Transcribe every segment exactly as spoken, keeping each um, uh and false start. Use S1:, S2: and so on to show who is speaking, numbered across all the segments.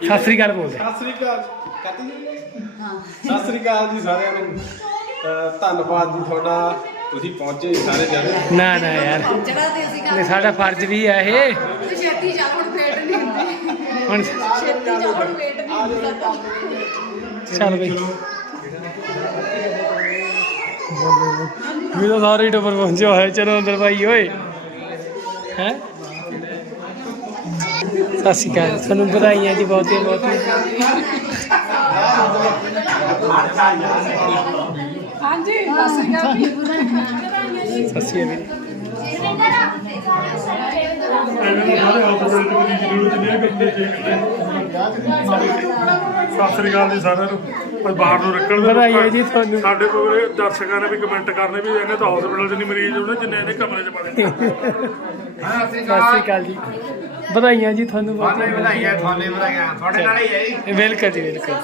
S1: ਸਤਿ ਸ੍ਰੀ ਅਕਾਲ ਬੋਲਦੇ।
S2: ਸਤਿ ਸ੍ਰੀ ਅਕਾਲ ਕਾਤੀ ਸਤਿ ਸ੍ਰੀ ਅਕਾਲ ਜੀ ਸਾਰਿਆਂ ਨੂੰ। ਧੰਨਵਾਦ ਜੀ ਤੁਹਾਡਾ, ਤੁਸੀਂ ਪਹੁੰਚੇ ਸਾਰੇ ਜਣੇ।
S1: ਨਾ ਨਾ ਯਾਰ ਨਹੀਂ, ਸਾਡਾ ਫਰਜ਼ ਵੀ ਆ ਇਹ।
S3: ਛੇਤੀ ਜਾ ਹੁਣ ਵੇਟ ਨਹੀਂ ਹੁੰਦੀ,
S1: ਹੁਣ
S3: ਛੇਤੀ ਜਾ ਹੁਣ ਵੇਟ ਨਹੀਂ ਹੁੰਦਾ।
S1: ਚੱਲ ਬਈ ਮੇਰਾ ਸਾਰੇ ਟੱਬਰ ਪਹੁੰਚਿਆ ਹੋਇਆ। ਚਲੋ ਅੰਦਰ ਭਾਈ ਓਏ ਹੈ। ਸਤਿ ਸ਼੍ਰੀ ਅਕਾਲ, ਤੁਹਾਨੂੰ ਵਧਾਈਆਂ ਜੀ ਬਹੁਤੀਆਂ ਬਹੁਤੀਆਂ।
S3: ਹਾਂਜੀ ਸਤਿ ਸ਼੍ਰੀ ਅਕਾਲ ਜੀ।
S1: ਸਤਿ ਸ਼੍ਰੀ ਅਕਾਲ।
S4: ਸਤਿ ਸ੍ਰੀ ਅਕਾਲ ਜੀ ਸਾਰਿਆਂ ਨੂੰ। ਬਾਹਰ ਨੂੰ ਰੱਖਣ ਦੇ
S1: ਵਧਾਈਆਂ ਜੀ ਤੁਹਾਨੂੰ।
S4: ਸਾਡੇ ਕੋਲ ਦਰਸ਼ਕਾਂ ਨੇ ਵੀ ਕਮੈਂਟ ਕਰਨੇ ਵੀ ਇਹਨੇ ਤਾਂ ਹਸਪੀਟਲ 'ਚ ਨਹੀਂ ਮਰੀਜ਼ ਹੋਣੇ ਜਿੰਨੇ ਇਹਨੇ ਕਮਰੇ 'ਚ ਪੜੇ।
S1: ਸਤਿ ਸ਼੍ਰੀ ਅਕਾਲ ਜੀ, ਵਧਾਈਆਂ ਜੀ ਤੁਹਾਨੂੰ ਬਹੁਤੀਆਂ
S2: ਵਧਾਈਆਂ ਤੁਹਾਨੂੰ, ਵਧਾਈਆਂ ਤੁਹਾਡੇ ਨਾਲ ਹੀ ਹੈ ਜੀ।
S1: ਵੈਲਕਮ ਜੀ ਵੈਲਕਮ।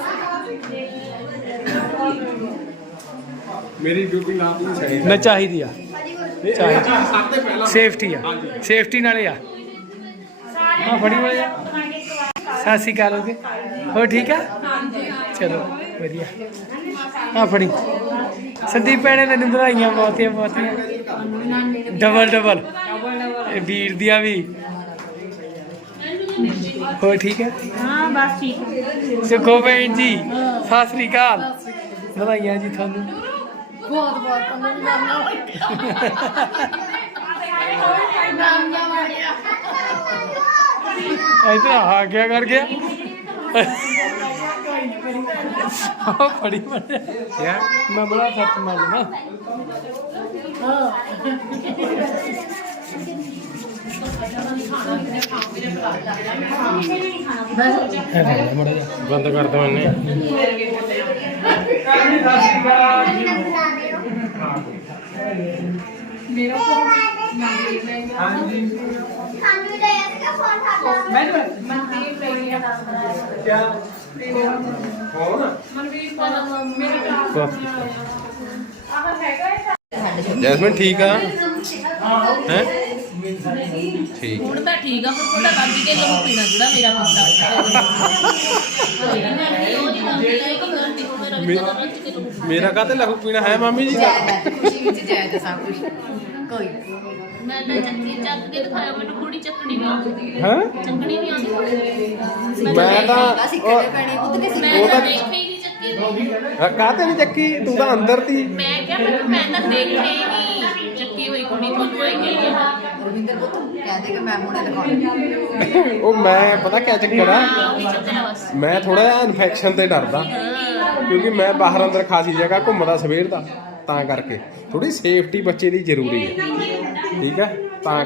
S2: ਮੇਰੀ ਡਿਊਟੀ ਨਾ ਪੂਰੀ ਸਹੀ
S1: ਨਾ ਚਾਹੀਦੀ ਆ, ਚਾਹੀਦੀ
S2: ਸਭ ਤੋਂ ਪਹਿਲਾਂ
S1: ਸੇਫਟੀ ਆ, ਸੇਫਟੀ ਨਾਲੇ ਆ। ਹਾਂ ਫੜੀ ਵਾਲੇ ਆ। ਸਤਿ ਸ਼੍ਰੀ ਅਕਾਲ ਹੋ ਗਏ, ਹੋ ਠੀਕ ਆ? ਚਲੋ ਵਧੀਆ। ਹਾਂ ਫੜੀ ਸੰਦੀਪ ਭੈਣੇ, ਤੈਨੂੰ ਵਧਾਈਆਂ ਬਹੁਤੀਆਂ ਬਹੁਤੀਆਂ। ਡਬਲ ਡਬਲ ਵੀਰ ਦੀਆਂ ਵੀ। ਹੋ ਠੀਕ ਹੈ?
S3: ਹਾਂ ਬਸ ਠੀਕ।
S1: ਸੁਖੋ ਭੈਣ ਜੀ ਸਤਿ ਸ਼੍ਰੀ ਅਕਾਲ, ਵਧਾਈਆਂ ਜੀ ਤੁਹਾਨੂੰ।
S3: ਬਹੁਤ ਬਹੁਤ ਤੁਹਾਨੂੰ ਵੀ ਨਾਮ ਨਾਮ ਨਾ ਮਾਰਿਆ।
S1: ਇੱਥੇ ਆ ਗਿਆ ਕਰ ਗਿਆ। ਹਾਂ ਫੜੀ ਮਾਰਿਆ ਯਾਰ, ਮੈਂ ਬੜਾ ਸੱਤ ਮਾਰ ਲਵਾਂ।
S2: ਬੰਦ ਕਰ ਦੋ ਇਹਨੇ।
S3: ਮੇਰਾ ਫੋਨ ਹਾਂਜੀ ਸਾਨੂੰ ਲੈ ਆਇਆ ਫੋਨ ਸਾਡਾ। ਮੈਂ ਮਨਦੀਪ ਲੈ ਗਿਆ
S2: ਕਿਆ ਕੌਣ?
S3: ਮਨਵੀਰ ਮੇਰੇ ਕਲਾਸ ਆਹ ਹੈਗਾ
S2: ਜੈਸਮੀਨ ਠੀਕ ਆ ਹੈ? ਠੀਕ।
S5: ਹੁਣ ਤਾਂ ਠੀਕ ਆ, ਹੁਣ ਥੋੜਾ ਕੱਢ ਕੇ ਲਹੂ ਪੀਣਾ ਜਿਹੜਾ ਮੇਰਾ ਪੀਂਦਾ।
S2: ਮੇਰਾ ਕਾਹਤੇ ਲਹੂ ਪੀਣਾ ਹੈ ਮਾਮੀ ਜੀ?
S3: ਖੁਸ਼ੀ ਵਿੱਚ ਜਾਇਦਾ ਸਭ ਕੁਝ ਕੋਈ
S5: ਮੈਂ ਤਾਂ ਚੱਕੀ ਚੱਕ ਕੇ ਦਿਖਾਇਆ, ਮੈਨੂੰ ਕੁੜੀ ਚੱਕਣੀ ਨਹੀਂ ਆਉਂਦੀ।
S2: ਹੈ
S5: ਚੱਕਣੀ ਨਹੀਂ ਆਉਂਦੀ।
S2: ਮੈਂ ਤਾਂ
S3: ਅਸੀਂ ਕਿਹੜੇ ਪੈਣੇ ਪੁੱਤ ਕਿਸੇ
S5: ਮੈਂ
S2: ਉਹ
S5: ਤਾਂ
S2: ਤਾਂ-
S5: ਦੇਖੀ ਨਹੀਂ ਚੱਕੀ।
S2: ਕਾਹਤੇ ਨਹੀਂ ਚੱਕੀ? ਤੂੰ ਤਾਂ ਅੰਦਰ ਤੀ।
S5: ਮੈਂ ਕਿਹਾ ਮੈਂ ਮੈਂ ਤਾਂ ਦੇਖੀ ਨਹੀਂ ਚੱਕੀ ਹੋਈ ਕੁੜੀ। ਤੁਹਾਨੂੰ ਆਈ ਗਈ ਹੈ
S3: ਰਵਿੰਦਰ ਪੁੱਤ ਕਹਿੰਦੇ ਕਿ ਮੈਂ ਹੁਣੇ ਦਿਖਾਉਣੀ।
S2: ਉਹ ਮੈਂ ਪਤਾ ਕਿਆ ਚੱਕਰ ਆ,
S5: ਉਹੀ ਚੱਕਰ ਆ ਬਸ।
S2: ਮੈਂ ਥੋੜਾ ਜਿਹਾ ਇਨਫੈਕਸ਼ਨ ਤੇ ਡਰਦਾ, ਕਿਉਂਕਿ ਮੈਂ ਬਾਹਰ ਅੰਦਰ ਖਾਸੀ ਜਗ੍ਹਾ ਘੁੰਮਦਾ ਸਵੇਰ ਦਾ, ਤਾਂ ਕਰਕੇ ਥੋੜੀ ਸੇਫਟੀ ਬੱਚੇ ਦੀ ਜ਼ਰੂਰੀ ਹੈ। ਠੀਕ ਹੈ ਤਾਂ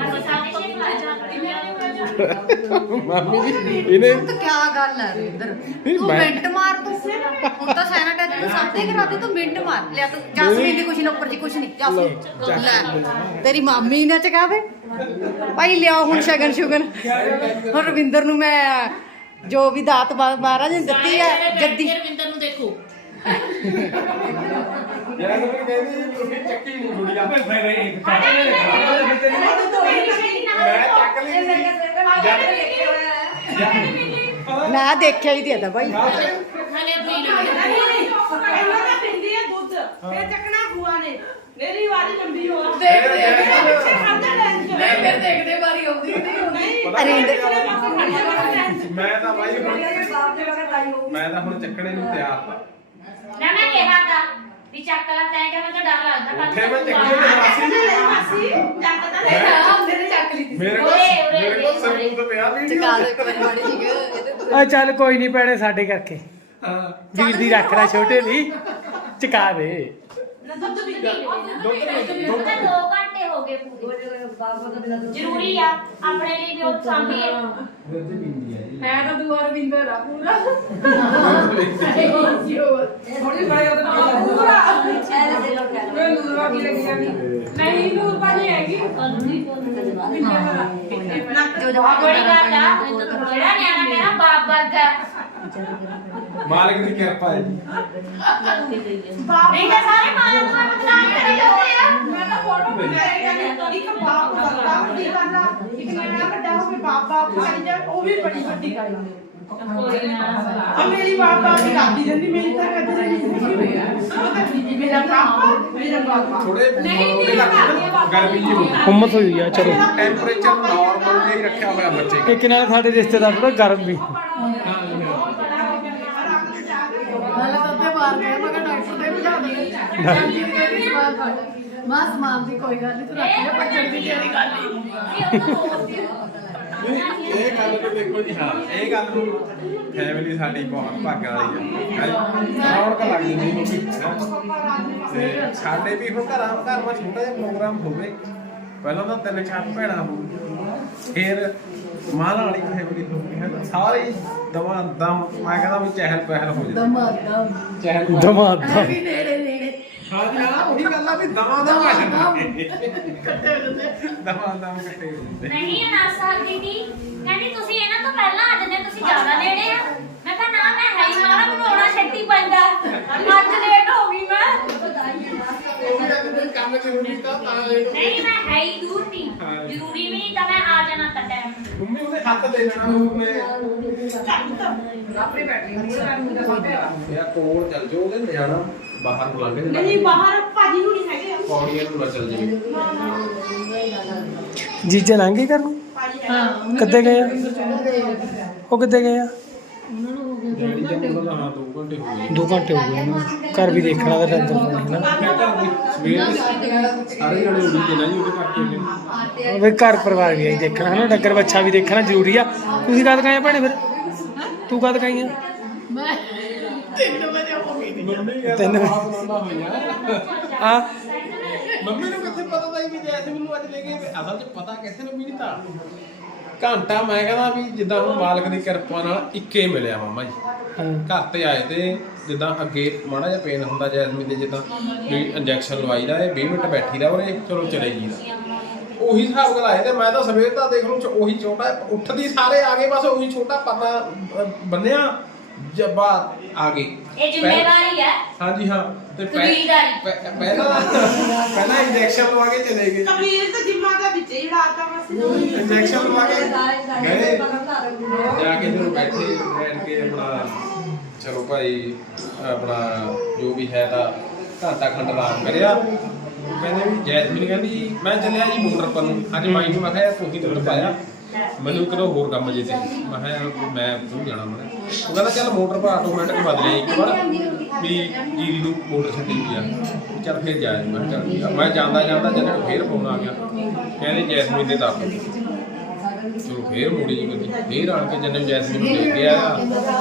S2: ਮਾਮੀ ਜੀ ਇਹਨੇ
S3: ਤਾਂ ਕੀ ਗੱਲ ਹੈ ਰਵਿੰਦਰ,
S2: ਨਹੀਂ,
S3: ਤੂੰ
S2: ਮੈਂ-
S3: ਮਿੰਟ ਮਾਰ ਤੂੰ ਹੁਣ ਤਾਂ ਸੈਨਾਟਾਈਜ਼ਰ ਸਾਤੇ ਕਰਾ ਦੇ, ਤੂੰ ਮਿੰਟ ਮਾਰ ਲਿਆ ਤੂੰ। ਜਸਮੀਨ ਦੀ ਕੁਛ ਨਾ ਉੱਪਰ ਜੀ ਕੁਛ ਨਹੀਂ। ਜਸਮੀਨ ਲੈ ਤੇਰੀ ਮਾਮੀ ਨਾ ਚਕਾਵੇ ਭਾਈ, ਲਿਆਓ ਹੁਣ ਸ਼ਗਨ ਸ਼ੁਗਨ। ਹੁਣ ਰਵਿੰਦਰ ਨੂੰ ਮੈਂ ਜੋ ਵੀ ਦਾਤ ਮਹਾਰਾਜ ਨੇ ਦਿੱਤੀ ਹੈ ਜੱਦੀ।
S5: ਰਵਿੰਦਰ ਨੂੰ ਦੇਖੋ।
S2: ਜੈਸਮੀਨ ਕਹਿੰਦੀ ਤੁਸੀਂ ਚੱਕੀ ਨਹੀਂ ਗੁੜੀਆ। ਮੈਂ ਚੱਕ ਲਈ
S3: ਮੈਂ ਦੇਖਿਆ ਹੀ ਤੇ ਭਾਈ।
S5: ਹਲੇ ਪੀ ਲਓ।
S6: ਮੇਰੀ ਵਾਰੀ ਲੰਬੀ ਹੋ
S3: ਦੇਖਦੇ
S6: ਫਿਰ ਦੇਖਦੇ ਵਾਰੀ ਆਉਂਦੀ ਨਹੀਂ।
S3: ਅਰਿੰਦਰ
S2: ਮੈਂ ਤਾਂ ਭਾਈ ਹੁਣ ਮੈਂ ਤਾਂ ਹੁਣ ਚੱਕਣੇ ਨੂੰ ਤਿਆਰ ਹਾਂ।
S5: ਨਾ ਮੈਂ ਕਿਹਾ ਤਾਂ ਵੀ ਚੱਕ ਲਾ, ਤੈਂ ਕਿਹਾ ਮੈਨੂੰ ਡਰ ਲੱਗਦਾ।
S2: ਉੱਥੇ ਮੈਂ ਚੱਕੀ ਤੇ ਮਾਸੀ
S6: ਮਾਸੀ ਚੱਕਦਾ
S2: ਮੈਂ-
S6: ਮੇਰੇ ਚੱਕ ਲਈ
S2: ਮੇਰੇ ਕੋਲ
S5: ਓਏ, ਓਏ,
S2: ਮੇਰੇ ਕੋਲ
S5: ਓਏ,
S2: ਸਬੂਤ ਪਿਆ ਵੀਡੀਓ।
S3: ਚਕਾ ਦੇ ਇੱਕ ਵਾਰੀ ਮਾੜੀ ਜੀ ਇਹਦੇ
S1: ਆ ਚੱਲ ਕੋਈ ਨਹੀਂ ਭੈਣੇ, ਸਾਡੇ ਕਰਕੇ
S2: ਹਾਂ
S1: ਵੀਰ ਦੀ ਰੱਖ ਲੈ, ਛੋਟੇ ਦੀ ਚਕਾ ਦੇ।
S5: ਦੁੱਧ ਪੀਂਦੀ ਹੈ ਨਾ। ਦੁੱਧ ਤਾਂ ਦੋ ਘੰਟੇ ਹੋ ਗਏ ਪੂਰੇ। ਜ਼ਰੂਰੀ ਆ ਆਪਣੇ ਲਈ ਵੀ ਉਹ ਸਾਂਭੀਏ।
S6: ਹੈ ਤਾਂ ਦੂਆ ਰਵਿੰਦਰ ਆ ਪੂਰਾ ਥੋੜੀ ਬੜੇ ਉਹਦੇ ਨਾਲ ਪੂਰਾ ਮੈਂ ਨੂਰਵਾ ਕੀ ਲੱਗਿਆ ਨਹੀਂ ਨਹੀਂ ਨੂਰਵਾ ਨਹੀਂ ਹੈਗੀ
S3: ਜੋ ਜਵਾਬ
S5: ਬੜੀ ਗੱਲ ਆ, ਜਿਹੜਾ ਨਿਆਣਾ ਮੇਰਾ ਬਾਪ ਵਰਗਾ।
S2: ਮਾਲਕ ਦੀ ਕਿਰਪਾ ਹੈ ਜੀ।
S5: ਨਹੀਂ ਤਾਂ ਸਾਰੇ ਮਾਂ ਨੂੰ ਬਦਨਾਮ ਕਰਦੇ ਹੋਏ ਆ।
S6: ਮੈਂ ਤਾਂ ਫੋਟੋ ਬਣਾਇਆ ਇੱਕ ਬਾਪ ਦਾ ਬਾਪ ਦੀ ਕਰਨਾ ਇੱਕ ਮੇਰਾ ਵੱਡਾ ਹੋਵੇ ਬਾਪ ਬਾਪ ਖਾਈ ਜਾ, ਉਹ ਵੀ ਬੜੀ ਵੱਡੀ ਗੱਲ ਹੈ। ਆ ਮੇਰੀ ਬਾਬਾ ਵੀ ਕਰਦੀ ਰਹਿੰਦੀ ਮੇਰੀ ਤਾਂ ਕਦੇ ਨਹੀਂ ਹੋਇਆ ਮੇਰਾ ਕੰਮ ਮੇਰਾ ਬਾਬਾ
S2: ਥੋੜੇ ਉਹਦੇ ਕਰਕੇ ਨਾ ਗਰਮੀ ਜੀ ਹੁੰਦੀ
S1: ਹੁਮਸ ਹੋਈ ਆ ਚਲੋ
S2: ਟੈਂਪਰੇਚਰ ਨਾਰਮਲ ਹੀ ਰੱਖਿਆ ਹੋਇਆ ਬੱਚੇ
S1: ਇੱਕ ਨਾਲ ਸਾਡੇ ਰਿਸ਼ਤੇਦਾਰ ਥੋੜਾ ਗਰਮ ਵੀ
S3: ਨਾਲੇ ਤਾਂ ਤੇ ਮਾਰ ਗਏ ਮੈਂ ਕਿਹਾ ਡਾਕਟਰ ਦੇ ਬੁਝਾ ਦੇ ਮਾਂ ਸਮਾਨ ਦੀ ਕੋਈ ਗੱਲ ਨਹੀਂ ਤੂੰ ਰੱਖ ਲੈ ਪੱਜਣ ਦੀ ਤੇਰੀ ਗੱਲ ਨਹੀਂ
S2: ਇਹ ਗੱਲ ਨੂੰ ਦੇਖੋ ਜੀ ਹਾਂ ਇਹ ਗੱਲ ਨੂੰ ਫੈਮਿਲੀ ਸਾਡੀ ਬਹੁਤ ਭਾਗਾਂ ਵਾਲੀ ਹੈ ਰੌਣਕ ਲੱਗ ਜਾਂਦੀ ਮੰਮੀ ਤੇ ਸਾਡੇ ਵੀ ਹੁਣ ਘਰਾਂ ਘਰ ਵਿੱਚ ਛੋਟਾ ਜਿਹਾ ਪ੍ਰੋਗਰਾਮ ਹੋਵੇ ਪਹਿਲਾਂ ਤਾਂ ਤਿੰਨ ਚਾਰ ਭੈਣਾਂ ਹੋਣ ਫਿਰ ਮਾਂ ਵਾਲੀ ਫੈਮਿਲੀ ਹੋਊਗੀ ਹੈ ਸਾਰੇ ਦਵਾ ਦਮ ਮੈਂ ਕਹਿੰਦਾ ਵੀ ਚਹਿਲ ਪਹਿਲ ਹੋ ਜਾਂਦੀ
S3: ਦਮਾਦਾ
S2: ਚਹਿਲ
S1: ਦਮਾਦਾ
S3: ਵੀ ਨੇੜੇ ਨੇੜੇ
S2: ਹਾਂ ਜੀ ਹਾਂ ਉਹੀ ਗੱਲ ਆ ਵੀ ਦਵਾ ਦਮ ਆ ਜਾਂਦੇ ਦਵਾ ਦਮ ਕੱਟੇ ਹੁੰਦੇ
S5: ਨਹੀਂ ਅਨਾਸਾ ਦੀਦੀ ਕਹਿੰਦੀ ਤੁਸੀਂ ਇਹਨਾਂ ਤੋਂ ਪਹਿਲਾਂ ਆ ਜਾਂਦੇ ਤੁਸੀਂ ਜ਼ਿਆਦਾ ਨੇੜੇ ਆ ਮੈਂ ਕਿਹਾ ਨਾ ਮੈਂ ਹੈ ਹੀ ਮਾਰਾ ਮੈਨੂੰ ਆਉਣਾ ਛੇਤੀ ਪੈਂਦਾ ਅੱਜ ਲੇਟ ਹੋ ਗਈ ਮੈਂ
S2: ਕੰਮ ਜ਼ਰੂਰੀ ਤਾਂ ਤਾਂ
S5: ਨਹੀਂ ਮੈਂ ਹੈ ਹੀ ਦੂਰ ਨਹੀਂ ਜ਼ਰੂਰੀ ਵੀ ਨਹੀਂ ਤਾਂ ਮੈਂ ਆ ਜਾਣਾ ਤਾਂ ਟਾਈਮ
S2: ਮੰਮੀ ਉਹਦੇ ਹੱਥ ਦੇ ਦੇਣਾ ਉਹਨੇ
S6: ਆਪਣੀ ਬੈਠੀ ਹੁੰਦੀ ਹੈ ਮੈਨੂੰ ਤਾਂ ਸੌਂਦੇ ਆ
S2: ਯਾ ਕੋਲ ਚੱਲ ਜਾਓ ਉਹਦੇ ਨਿਆਣਾ ਬਾਹਰ ਨੂੰ ਲੰਘ ਜਾਂਦਾ
S6: ਨਹੀਂ ਬਾਹਰ ਭਾਜੀ ਨੂੰ ਨਹੀਂ ਹੈਗੇ
S2: ਪੌੜੀਆਂ ਨੂੰ ਨਾ ਚੱਲ ਜਾਵੇ
S1: ਜੀਜੇ ਲੰਘੇ ਘਰ ਨੂੰ
S3: ਹਾਂ
S1: ਕਿੱਥੇ ਗਏ ਆ ਉਹ ਕਿੱਥੇ ਗਏ ਆ
S2: ਡੈਡੀ ਜੰਮ ਦਾ ਹਾਂ ਦੋ ਘੰਟੇ ਹੋ ਗਏ
S1: ਦੋ ਘੰਟੇ ਹੋ ਗਏ ਨਾ ਘਰ ਵੀ ਦੇਖਣਾ ਤਾਂ ਟੈਂਸ਼ਨ ਨਹੀਂ ਨਾ
S2: ਮੈਂ ਘਰ ਦੀ ਸਵੇਰ ਦੇ ਸਾਰੇ ਜਣੇ ਉਡੀ ਕੇ ਨਾ ਜੀ ਉਹਦੇ ਕਰਕੇ ਨੇ
S1: ਵੀ ਘਰ ਪਰਿਵਾਰ ਵੀ ਆਈ ਦੇਖਣਾ ਹੈ ਨਾ ਡੰਗਰ ਬੱਚਾ ਵੀ ਦੇਖਣਾ ਜ਼ਰੂਰੀ ਆ ਤੁਸੀਂ ਕਦ ਗਏ ਆ ਭੈਣੇ ਫਿਰ ਤੂੰ ਕਦ ਗਈ ਆ
S3: ਮੈਂ ਤਿੰਨ ਵਜੇ ਹੋ ਗਈ
S2: ਮੰਮੀ ਯਾਰ
S1: ਤਿੰਨ ਵਜੇ।
S2: ਆਪ ਨਾ ਹੋਈਆਂ
S1: ਆ
S2: ਮੰਮੀ ਨੂੰ ਕਿੱਥੇ ਪਤਾ ਤਾਂ ਵੀ ਜੈਸਮੀਨ ਨੂੰ ਅੱਜ ਲੈ ਗਏ ਅਸਲ 'ਚ ਪਤਾ ਕਿਸੇ ਨੂੰ ਵੀ ਨਹੀਂ ਤਾਂ ਘੰਟਾ ਮੈਂ ਕਹਿੰਦਾ ਵੀ ਜਿੱਦਾਂ ਹੁਣ ਮਾਲਕ ਦੀ ਕਿਰਪਾ ਨਾਲ ਇੱਕੇ ਮਿਲਿਆ ਮਾਮਾ ਜੀ
S1: ਹਾਂ
S2: ਘਰ ਤੇ ਆਏ ਤੇ ਜਿੱਦਾਂ ਅੱਗੇ ਮਾੜਾ ਜਿਹਾ ਪੇਨ ਹੁੰਦਾ ਜੈਸਮੀਨ ਦੇ ਜਿੱਦਾਂ ਵੀ ਇੰਜੈਕਸ਼ਨ ਲਵਾਈ ਦਾ ਇਹ ਵੀਹ ਮਿੰਟ ਬੈਠੀ ਦਾ ਉਰੇ ਚਲੋ ਚਲੇ ਜੀ ਦਾ ਉਹੀ ਹਿਸਾਬ ਨਾਲ ਆਏ ਤੇ ਮੈਂ ਤਾਂ ਸਵੇਰ ਦਾ ਦੇਖ ਲਓ ਉਹੀ ਛੋਟਾ ਉੱਠਦੀ ਸਾਰੇ ਆ ਗਏ ਬਸ ਉਹੀ ਛੋਟਾ ਪਤਾ ਬੰਨਿਆ ਜੱਬਾ ਆ ਗਏ
S5: ਇਹ ਜ਼ਿੰਮੇਵਾਰੀ ਹੈ
S2: ਹਾਂਜੀ ਹਾਂ ਤੇ ਪਹਿ-
S5: ਕਬੀਲਦਾਰੀ।
S2: ਪਹਿ- ਪਹਿਲਾਂ ਪਹਿਲਾਂ ਇੰਜੈਕਸ਼ਨ ਲਵਾ ਕੇ ਚਲੇ ਗਏ
S6: ਕਬੀਰ ਤੇ ਜਿੰਮਾ ਦਾ ਵਿੱਚ ਹੀ ਰਾਤਾ ਬਸ
S2: ਇੰਜੈਕਸ਼ਨ ਲਵਾ ਕੇ ਗਏ ਜਾ ਕੇ ਜਦੋਂ ਬੈਠੇ ਬੈਠ ਕੇ ਆਪਣਾ ਚਲੋ ਭਾਈ ਆਪਣਾ ਜੋ ਵੀ ਹੈ ਤਾਂ ਘੰਟਾ ਖੰਡ ਆਰਾਮ ਕਰਿਆ ਉਹ ਕਹਿੰਦੇ ਵੀ ਜੈਸਮੀਨ ਕਹਿੰਦੀ ਮੈਂ ਚੱਲਿਆ ਜੀ ਮੋਟਰ ਪਰ ਨੂੰ ਅੱਜ ਮਾਈ ਨੂੰ ਮੈਂ ਕਿਹਾ ਯਾਰ ਤੁਸੀਂ ਦੁੱਧ ਪਾਇਆ ਮੈਨੂੰ ਕਿਹੜਾ ਹੋਰ ਕੰਮ ਜੇ ਤੇ ਮੈਂ ਕਿਹਾ ਯਾਰ ਮੈਂ ਤੂੰ ਜਾਣਾ ਮੈਂ ਉਹ ਕਹਿੰਦਾ ਚੱਲ ਮੋਟਰ ਪਰ ਆਟੋਮੈਟਿਕ ਬਦਲੇ ਇੱਕ ਵਾਰ ਵੀ ਜੀਰੀ ਨੂੰ ਮੋਟਰ ਛੱਡੀ ਹੋਈ ਆ ਚੱਲ ਫੇਰ ਜਾਇਆ ਮੈਂ ਕਿਹਾ ਚੱਲ ਠੀਕ ਆ। ਮੈਂ ਜਾਂਦਾ ਜਾਂਦਾ ਜਦੋਂ ਫੇਰ ਫੋਨ ਆ ਗਿਆ ਕਹਿੰਦੇ ਜੈਸਮੀਨ ਦੇ ਦਾਖਲ ਚਲੋ ਫੇਰ ਮੁੜੀ ਜੀ ਗੱਡੀ ਫੇਰ ਆਣ ਕੇ ਜਨਮ ਜੈਸਮੀਨ ਨੂੰ ਲੈ ਕੇ ਆਇਆ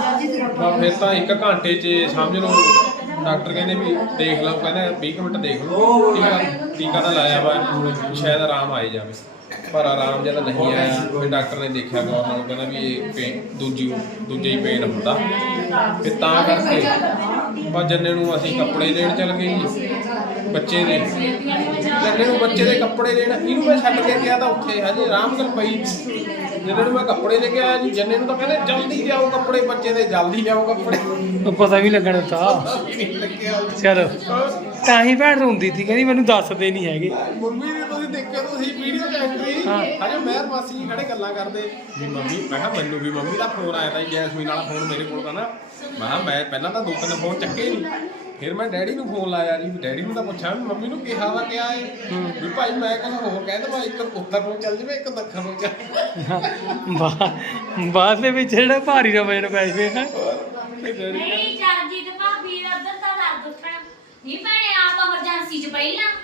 S2: ਬਾ ਫਿਰ ਤਾਂ ਇੱਕ ਘੰਟੇ 'ਚ ਸਮਝ ਲਓ ਡਾਕਟਰ ਕਹਿੰਦੇ ਵੀ ਦੇਖ ਲਓ ਕਹਿੰਦੇ ਵੀਹ ਕੁ ਮਿੰਟ ਦੇਖ ਲਓ ਟੀਕਾ ਟੀਕਾ ਤਾਂ ਲਾਇਆ ਵਾ ਸ਼ਾਇਦ ਆਰਾਮ ਆਏ ਜਾਵੇ ਪਰ ਆਰਾਮ ਜਦ ਨਹੀਂ ਆਇਆ ਫਿਰ ਡਾਕਟਰ ਨੇ ਦੇਖਿਆ ਗੌਰ ਨਾਲ ਕਹਿੰਦਾ ਵੀ ਇਹ ਪੇਨ ਦੂਜੀ ਦੂਜੇ ਹੀ ਪੇਨ ਹੁੰਦਾ ਫਿਰ ਤਾਂ ਕਰਕੇ ਬਸ ਜੰਨੇ ਨੂੰ ਅਸੀਂ ਕੱਪੜੇ ਲੈਣ ਚੱਲ ਗਏ ਜੀ ਬੱਚੇ ਦੇ ਜੰਨੇ ਨੂੰ ਬੱਚੇ ਦੇ ਕੱਪੜੇ ਲੈਣ ਇਹਨੂੰ ਮੈਂ ਛੱਡ ਕੇ ਗਿਆ ਤਾਂ ਉੱਥੇ ਹਜੇ ਆਰਾਮ ਨਾਲ ਪਈ ਜੰਨੇ ਨੂੰ ਮੈਂ ਕੱਪੜੇ ਲੈ ਕੇ ਆਇਆ ਜੀ ਜੰਨੇ ਨੂੰ ਤਾਂ ਕਹਿੰਦੇ ਜਲਦੀ ਲਿਆਓ ਕੱਪੜੇ ਬੱਚੇ ਦੇ ਜਲਦੀ ਲਿਆਓ ਕੱਪੜੇ
S1: ਉਹ ਪਤਾ ਵੀ ਲੱਗਣਾ ਤਾਂ ਚਲੋ ਤਾਂ ਹੀ ਭੈਣ ਰੋਂਦੀ ਸੀ ਕਹਿੰਦੀ ਮੈਨੂੰ ਦੱਸਦੇ ਨਹੀਂ ਹੈਗੇ
S2: ਮੰਮੀ ਨੇ ਤੁਸੀਂ ਦੇਖਿਆ ਤੁਸੀਂ ਵੀਡੀਓ ਚ ਐਂਟਰੀ ਹਜੇ ਮੈਂ ਮਾਸੀ ਜੀ ਖੜੇ ਗੱਲਾਂ ਕਰਦੇ ਵੀ ਮੰਮੀ ਮੈਂ ਕਿਹਾ ਮੈਨੂੰ ਵੀ ਮੰਮੀ ਦਾ ਫੋਨ ਆਇਆ ਤਾਂ ਜੈਸਮੀਨ ਵਾਲਾ ਫੋਨ ਮੇਰੇ ਕੋਲ ਤਾਂ ਨਾ ਮੈਂ ਕਿਹਾ ਮੈਂ ਪਹਿਲਾਂ ਤਾਂ ਦੋ ਤਿੰਨ ਫੋਨ ਚੱਕੇ ਨਹੀਂ ਫਿਰ ਮੈਂ ਡੈਡੀ ਨੂੰ ਫੋਨ ਲਾਇਆ ਜੀ ਡੈਡੀ ਨੂੰ ਤਾਂ ਪੁੱਛਿਆ ਵੀ ਮੰਮੀ ਨੂੰ ਕਿਹਾ ਵਾ ਕਿਹਾ ਏ ਵੀ ਭਾਈ ਮੈਂ ਕੁਝ ਹੋਰ ਕਹਿ ਦਵਾਂ ਇੱਕ ਉੱਤਰ ਨੂੰ ਚੱਲ ਜਵੇ ਇੱਕ ਦੱਖਣ ਨੂੰ ਚੱਲ
S1: ਬਾ- ਬਾਅਦ ਦੇ ਵਿੱਚ ਜਿਹੜਾ ਭਾਰੀ ਦਾ ਵਜਨ ਪੈ ਜਵੇ ਹੈ
S5: ਨਹੀਂ ਜਗਜੀਤ ਭਾਬੀ ਦਾ ਉਧਰ ਤਾਂ ਦਰਦ ਉੱਠਣਾ ਨਹੀਂ ਭੈਣੇ ਆਪ ਐਮਰਜੈਂਸੀ ਚ ਪਈ ਨਾ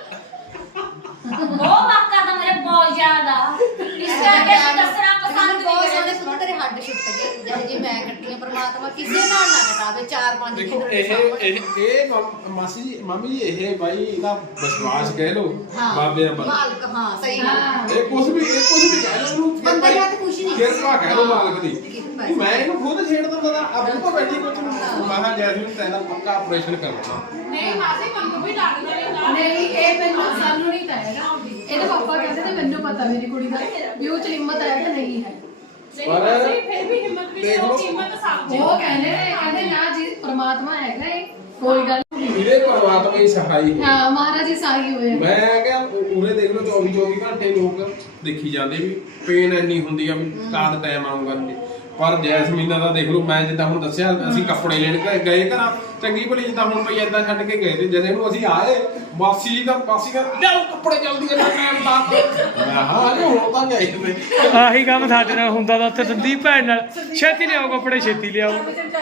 S5: ਉਹ ਵਾਕਾ ਤਾਂ ਮੇਰੇ ਬਹੁਤ ਜ਼ਿਆਦਾ ਇਸ ਕਰਕੇ ਅਸੀਂ ਦੱਸਣਾ ਪਸੰਦ
S3: ਬਹੁਤ
S5: ਨਹੀਂ
S3: ਸੋਹਣੇ
S5: ਕਰਦੇ
S3: ਪੁੱਤ ਤੇਰੇ ਹੱਡ ਛੁੱਟ ਗਏ ਜਿਹੇ ਜੇ ਮੈਂ ਕੱਟੀਆਂ ਪ੍ਰਮਾਤਮਾ ਕਿਸੇ ਨਾਲ ਨਾ ਕਟਾਵੇ ਚਾਰ ਪੰਜ
S2: ਦੇਖੋ
S3: ਕਿਧਰ
S2: ਇਹ ਇਹ ਇਹ ਮਾ- ਮਾਸੀ ਜੀ ਮਾਮੀ ਜੀ ਇਹ ਬਾਈ ਇਹਦਾ ਵਿਸ਼ਵਾਸ ਕਹਿ ਲੋ ਬਾਬੇ ਦਾ ਬੰਦਾ
S3: ਮਾਲਕ ਹਾਂ ਸਹੀ ਗੱਲ
S2: ਇਹ ਕੁਝ ਵੀ ਇਹ ਕੁਝ ਵੀ ਕਹਿ ਲੋ ਇਹਨੂੰ
S3: ਬੰਦੇ ਦਾ ਤਾਂ ਕੁਛ ਨਹੀਂ।
S2: ਕਿਰਪਾ ਕਹਿ ਲੋ ਮਾਲਕ ਦੀ
S3: ਕਿਰਪਾ।
S2: ਮੈਂ ਇਹਨੂੰ ਖੁਦ ਛੇੜ ਦਿੰਦਾ ਤਾਂ ਆਪ ਨੂੰ ਬੈਠੀ ਕੁਝ ਨੂੰ ਮਹਾ ਜੈਸਮੀਨ ਤੇਰਾ ਪੱਕਾ ਆਪਰੇਸ਼ਨ ਕਰਨਾ
S6: ਨਹੀਂ ਮਾਸੀ ਮੈਨੂੰ ਵੀ ਲੱਗਦਾ ਨਹੀਂ ਨਾ
S7: ਨਹੀਂ ਇਹ ਮੈਨੂੰ ਸਾਨੂੰ ਨਹੀਂ ਤਾਂ ਹੈਗਾ ਇਹਦੇ ਪਾਪਾ ਕਹਿੰਦੇ ਤੇ ਮੈਨੂੰ ਪਤਾ ਮੇਰੀ ਕੁੜੀ ਦਾ ਵੀ ਉਹ ਚ ਹਿੰਮਤ ਹੈ ਕਿ ਨਹੀਂ ਹੈ
S2: ਪਰ
S6: ਫਿਰ ਵੀ ਹਿੰਮਤ ਵੀ
S2: ਦੇਖ ਲਓ।
S6: ਉਹ ਹਿੰਮਤ ਸਮਝੇ
S7: ਉਹ ਕਹਿੰਦੇ ਕਹਿੰਦੇ ਨਾ ਜੀ ਪ੍ਰਮਾਤਮਾ ਹੈਗਾ ਇਹ ਕੋਈ ਗੱਲ ਨਹੀਂ
S2: ਵੀਰੇ ਪਰਮਾਤਮਾ ਦੀ ਸਹਾਈ ਹੈ
S7: ਹਾਂ ਮਹਾਰਾਜ ਜੀ ਸਾਹੀ ਹੋਏ ਆ।
S2: ਮੈਂ ਕਿਹਾ ਉਰੇ ਦੇਖ ਲਓ ਚੌਵੀ ਚੌਵੀ ਘੰਟੇ ਲੋਕ ਦੇਖੀ ਜਾਂਦੇ ਵੀ ਪੇਨ ਇੰਨੀ ਹੁੰਦੀ ਆ ਵੀ ਕਾਦ ਟਾਈਮ ਆਉਂਗਾ ਪਰ ਜੈਸਮੀਨਾ ਦਾ ਦੇਖ ਲਓ, ਮੈਂ ਜਿੱਦਾਂ ਹੁਣ ਦੱਸਿਆ ਅਸੀਂ ਕੱਪੜੇ ਲੈਣ ਗਏ- ਗਏ ਘਰਾਂ, ਚੰਗੀ ਭਲੀ ਜਿੱਦਾਂ ਹੁਣ ਪਈ ਏਦਾਂ ਛੱਡ ਕੇ ਗਏ ਤੇ ਜਦੋਂ ਨੂੰ ਅਸੀਂ ਆਏ ਮਾਸੀ ਜੀ ਦਾ ਮਾਸੀ ਦਾ ਲਿਆਓ ਕੱਪੜੇ ਜਲਦੀ ਇਹਨਾਂ ਮੈਂ ਬਤਾ ਮੈਂ ਹਾਂ ਜੀ ਹੁਣ ਤਾਂ ਗਏ ਮੈਂ
S1: ਆਹੀ ਕੰਮ ਸਾਡੇ ਨਾਲ ਹੁੰਦਾ ਦਾ ਉੱਥੇ ਸੰਦੀਪ ਭੈਣ ਨਾਲ, ਛੇਤੀ ਲਿਆਓ ਕੱਪੜੇ, ਛੇਤੀ ਲਿਆਓ।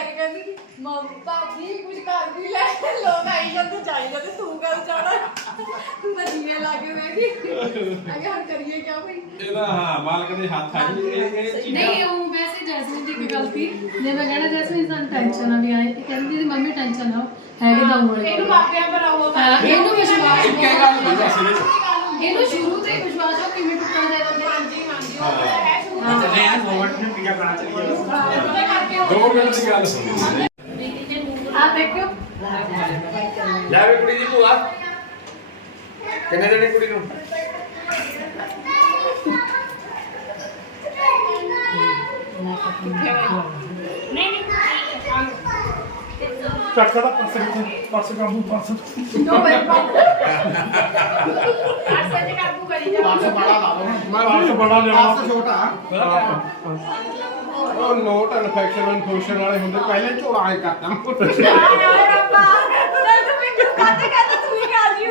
S7: ਭਾਬੀ ਕੁਝ ਕਰ ਵੀ ਲੈ ਲੋਕ ਆਈ ਜਾਂਦੇ ਜਾਈ ਜਾਂਦੇ ਤੂੰ ਕਰ ਜਾਣਾ ਮੈਂ ਜੀਵੇ ਲਾਗੇ ਮੈਂ ਕਿ ਅਗੇ ਹੁਣ ਕਰੀਏ ਕਿਆ ਭਾਈ
S2: ਇਹਦਾ ਹਾਂ ਮਾਲਕ ਦੇ ਹੱਥ ਆ ਜੀ ਇਹ ਇਹ ਚੀਜ਼ਾਂ
S7: ਨਹੀਂ ਉਹ ਵੈਸੇ ਜੈਸਮੀਨ ਦੀ ਇੱਕ ਗਲਤੀ ਜੇ ਮੈਂ ਕਹਿਣਾ ਜੈਸਮੀਨ ਸਾਨੂੰ ਟੈਨਸ਼ਨ ਆ ਵੀ ਆਏ ਇਹ ਕਹਿੰਦੀ ਦੀ ਮੰਮੀ ਟੈਨਸ਼ਨ ਨਾ ਹੈਗੇ ਤਾਂ ਹੋਣੇ ਇਹਨੂੰ ਮਾਪਿਆਂ ਪਰ ਆਓ ਇਹਨੂੰ ਵਿਸ਼ਵਾਸ
S2: ਇੱਕੇ ਗੱਲ ਨਹੀਂ ਦੱਸ ਇਹਦੇ
S7: ਇਹਨੂੰ ਸ਼ੁਰੂ ਤੋਂ ਹੀ ਵਿਸ਼ਵਾਸ ਹੋ ਕਿਵੇਂ ਟੁੱਟਣ ਦੇ ਦਿੰਦੇ ਹਾਂਜੀ ਹਾਂਜੀ
S2: ਦੋ ਮਿੰਟ ਦੀ ਗੱਲ ਸੁਣੀ
S7: ਆ ਦੇਖਿਓ
S2: ਲੈ ਵੀ ਕੁੜੀ ਦੀ ਭੂਆ ਕਿੰਨੇ ਜਣੇ ਕੁੜੀ ਨੂੰ
S5: ਨਹੀਂ ਨਹੀਂ
S4: ਚੱਕਾ ਦਾ ਪਾਸੇ ਪਾਸੇ ਕਾਬੂ ਪਾਸੇ
S7: ਦੋ ਵਾਰ
S6: ਅਸਾਂ ਤੇ ਕਾਬੂ ਕਰੀ ਜਾ
S4: ਪਾਸੇ ਬੜਾ ਲੈਣਾ
S2: ਉਹ ਨੋਟ ਇਨਫੈਕਸ਼ਨ ਇਨਫੈਕਸ਼ਨ ਵਾਲੇ ਹੁੰਦੇ ਪਹਿਲੇ ਝੋਲਾ ਐ ਕਰਦਾ
S6: ਹਾਏ ਰੱਬਾ ਚੱਲ ਤੂੰ ਮੈਨੂੰ ਕਾਤੇ ਕਾਤੇ ਤੂੰ ਹੀ ਆ ਜੀ